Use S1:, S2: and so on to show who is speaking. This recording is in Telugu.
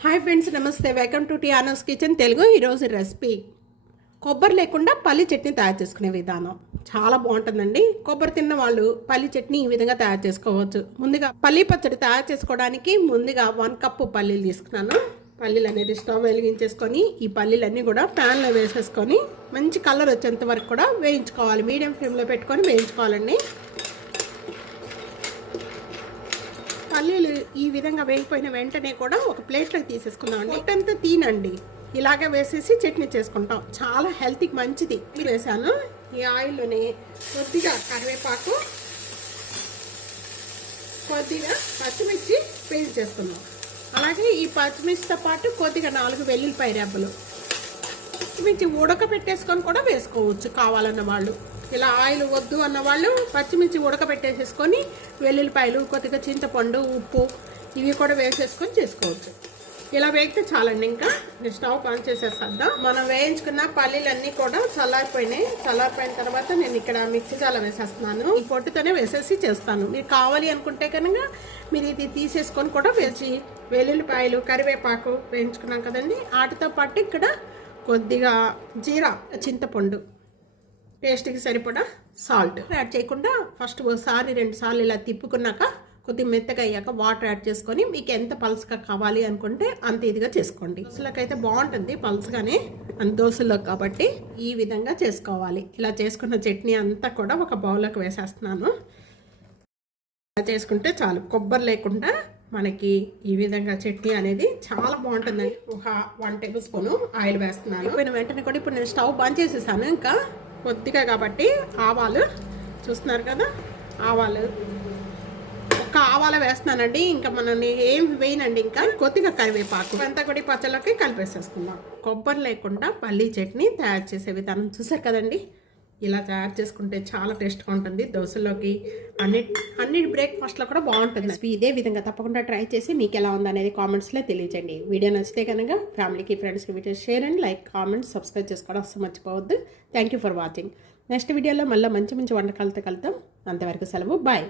S1: హాయ్ ఫ్రెండ్స్ నమస్తే. Welcome to Tiano's kitchen Telugu. ఈరోజు రెసిపీ కొబ్బరి లేకుండా పల్లి చట్నీ తయారు చేసుకునే విధానం. చాలా బాగుంటుందండి. కొబ్బరి తిన్న వాళ్ళు పల్లి చట్నీ ఈ విధంగా తయారు చేసుకోవచ్చు. ముందుగా పల్లి పచ్చడి తయారు చేసుకోవడానికి ముందుగా వన్ కప్పు పల్లీలు తీసుకున్నాను. పల్లీలు అనేది స్టవ్ వెలిగించేసుకొని ఈ పల్లీలన్నీ కూడా ప్యాన్లో వేసేసుకొని మంచి కలర్ వచ్చేంత వరకు కూడా వేయించుకోవాలి. మీడియం ఫ్లేమ్లో పెట్టుకొని వేయించుకోవాలండి. పల్లీలు ఈ విధంగా వేగిపోయిన వెంటనే కూడా ఒక ప్లేట్లోకి తీసేసుకుందాం అండి తినండి. ఇలాగే వేసేసి చట్నీ చేసుకుంటాం. చాలా హెల్త్కి మంచిది. వేసాను ఈ ఆయిల్లోనే కొద్దిగా కరివేపాకు కొద్దిగా పచ్చిమిర్చి పేస్ట్ చేసుకుందాం. అలాగే ఈ పచ్చిమిర్చితో పాటు కొద్దిగా నాలుగు వెల్లుల్లిపాయ రెబ్బలు. పచ్చిమిర్చి ఉడకబెట్టేసుకొని కూడా వేసుకోవచ్చు కావాలన్న వాళ్ళు. ఇలా ఆయిల్ వద్దు అన్న వాళ్ళు పచ్చిమిర్చి ఉడకబెట్టేసేసుకొని వెల్లుల్లిపాయలు కొద్దిగా చింతపండు ఉప్పు ఇవి కూడా వేసేసుకొని చేసుకోవచ్చు. ఇలా వేగితే చాలండి ఇంకా. స్టవ్ ఆన్ చేసేస్తా మనం వేయించుకున్న పల్లీలన్నీ కూడా చల్లారిపోయినాయి. చల్లారిపోయిన తర్వాత నేను ఇక్కడ మిక్సీ చాలా వేసేస్తున్నాను. ఈ పొట్టుతోనే వేసేసి చేస్తాను. మీరు కావాలి అనుకుంటే కనుక మీరు ఇది తీసేసుకొని కూడా వేసి వెల్లుల్లిపాయలు కరివేపాకు వేయించుకున్నాం కదండి. వాటితో పాటు ఇక్కడ కొద్దిగా జీరా చింతపండు. టేస్ట్కి సరిపడా సాల్ట్. యాడ్ చేయకుండా ఫస్ట్ ఒకసారి రెండు సార్లు ఇలా తిప్పుకున్నాక కొద్దిగా మెత్తగా అయ్యాక వాటర్ యాడ్ చేసుకొని మీకు ఎంత పల్స్గా కావాలి అనుకుంటే అంత ఇదిగా చేసుకోండి. దోశలకైతే బాగుంటుంది పల్స్గానే అంత దోశలో కాబట్టి ఈ విధంగా చేసుకోవాలి. ఇలా చేసుకున్న చట్నీ అంతా కూడా ఒక బౌల్లోకి వేసేస్తున్నాను. ఇలా చేసుకుంటే చాలు. కొబ్బరి లేకుండా మనకి ఈ విధంగా చట్నీ అనేది చాలా బాగుంటుందండి. ఒక వన్ టేబుల్ స్పూన్ ఆయిల్ వేస్తున్నాను. పోయిన వెంటనే కూడా ఇప్పుడు నేను స్టవ్ బంద్ చేసేసాను. ఇంకా కొద్దిగా కాబట్టి ఆవాలు చూస్తున్నారు కదా ఆవాలు. ఒక ఆవాలు వేస్తున్నానండి. ఇంకా మనల్ని ఏం వేయనండి ఇంకా. కొద్దిగా కరివేపాకు. అంతా కూడా పచ్చళ్ళకి కలిపేసేసుకుందాం. కొబ్బరి లేకుండా పల్లీ చట్నీ తయారు చేసే విధానం చూసారు కదండి? ఇలా తయారు చేసుకుంటే చాలా టేస్ట్గా ఉంటుంది. దోశలోకి అన్ని అన్ని బ్రేక్ఫాస్ట్లో కూడా బాగుంటుంది. రెసిపీ ఇదే విధంగా తప్పకుండా ట్రై చేసి మీకు ఎలా ఉందనేది కామెంట్స్లో తెలియజేయండి. వీడియో నచ్చితే కనుక ఫ్యామిలీకి ఫ్రెండ్స్కి video share and like comments subscribe చేసుకోవడం అసలు మర్చిపోవద్దు. Thank you for watching next వీడియోలో మళ్ళీ మంచి మంచి వంటకాలతో కలుద్దాం. అంతవరకు సెలవు. బాయ్